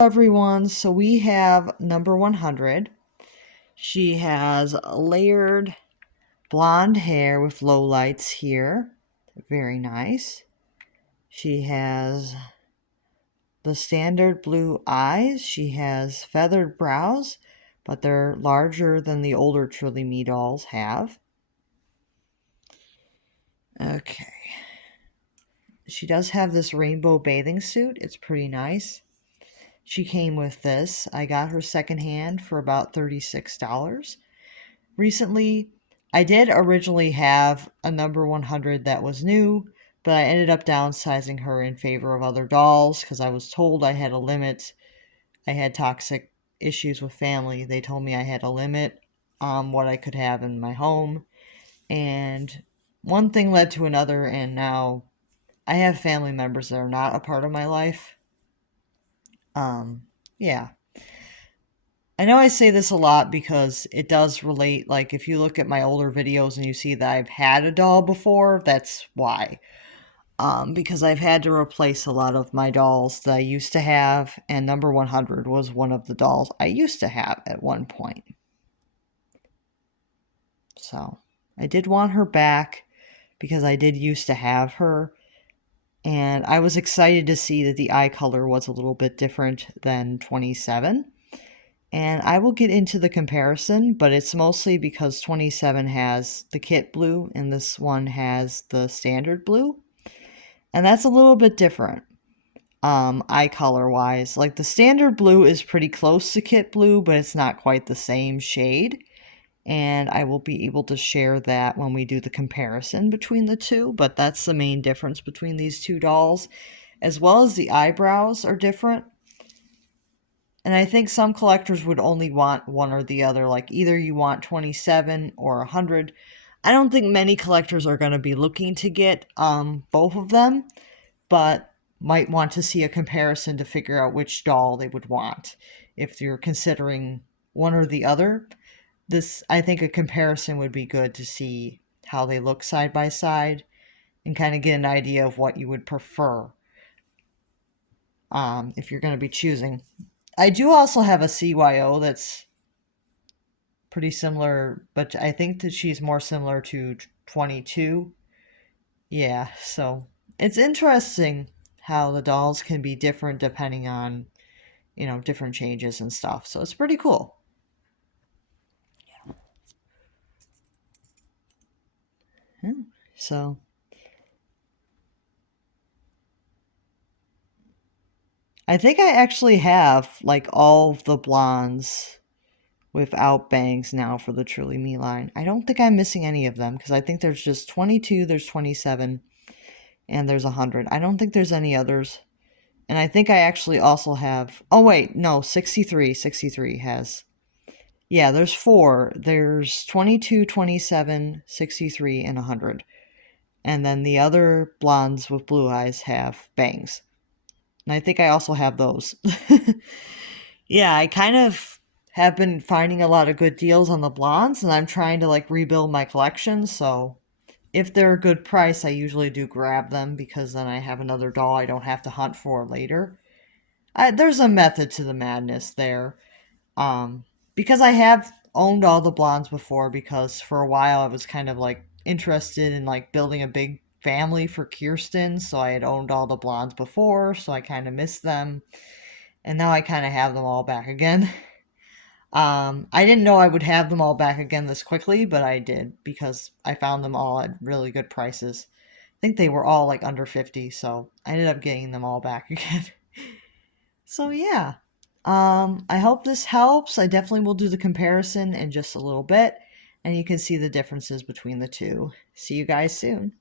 Everyone, so we have number 100. She has layered blonde hair with low lights here. Very nice. She has the standard blue eyes. She has feathered brows, but they're larger than the older Truly Me dolls have. Okay. She does have this rainbow bathing suit. It's pretty nice. She came with this. I got her secondhand for about $36. Recently, I did originally have a number 100 that was new, but I ended up downsizing her in favor of other dolls because I was told I had a limit. I had toxic issues with family. They told me I had a limit on what I could have in my home. And one thing led to another, and now I have family members that are not a part of my life. Yeah. I know I say this a lot because it does relate. Like, if you look at my older videos and you see that I've had a doll before, that's why. Because I've had to replace a lot of my dolls that I used to have, and number 100 was one of the dolls I used to have at one point. So, I did want her back because I did used to have her, and I was excited to see that the eye color was a little bit different than 27. And I will get into the comparison, but it's mostly because 27 has the kit blue and this one has the standard blue. And that's a little bit different, eye color wise. Like, the standard blue is pretty close to kit blue, but it's not quite the same shade. And I will be able to share that when we do the comparison between the two, but that's the main difference between these two dolls, as well as the eyebrows are different. And I think some collectors would only want one or the other, like either you want 27 or 100. I don't think many collectors are going to be looking to get both of them, but might want to see a comparison to figure out which doll they would want. If you're considering one or the other, I think a comparison would be good to see how they look side by side and kind of get an idea of what you would prefer if you're going to be choosing. I do also have a CYO that's pretty similar, but I think that she's more similar to 22. Yeah, so it's interesting how the dolls can be different depending on, different changes and stuff. So it's pretty cool. Yeah. So I think I actually have like all of the blondes without bangs now for the Truly Me line. I don't think I'm missing any of them because I think there's just 22, there's 27, and there's 100. I don't think there's any others. And I think I actually also have, oh wait, no, 63. 63 has, yeah, there's four. There's 22, 27, 63, and 100. And then the other blondes with blue eyes have bangs. And I think I also have those. Yeah, I kind of have been finding a lot of good deals on the blondes, and I'm trying to like rebuild my collection. So if they're a good price, I usually do grab them because then I have another doll I don't have to hunt for later. There's a method to the madness there. Because I have owned all the blondes before, because for a while I was kind of like interested in like building a big family for Kirsten, so I had owned all the blondes before, so I kind of missed them, and now I kind of have them all back again. I didn't know I would have them all back again this quickly, but I did because I found them all at really good prices. I think they were all like under 50, so I ended up getting them all back again. So yeah. I hope this helps. I definitely will do the comparison in just a little bit, and you can see the differences between the two. See you guys soon.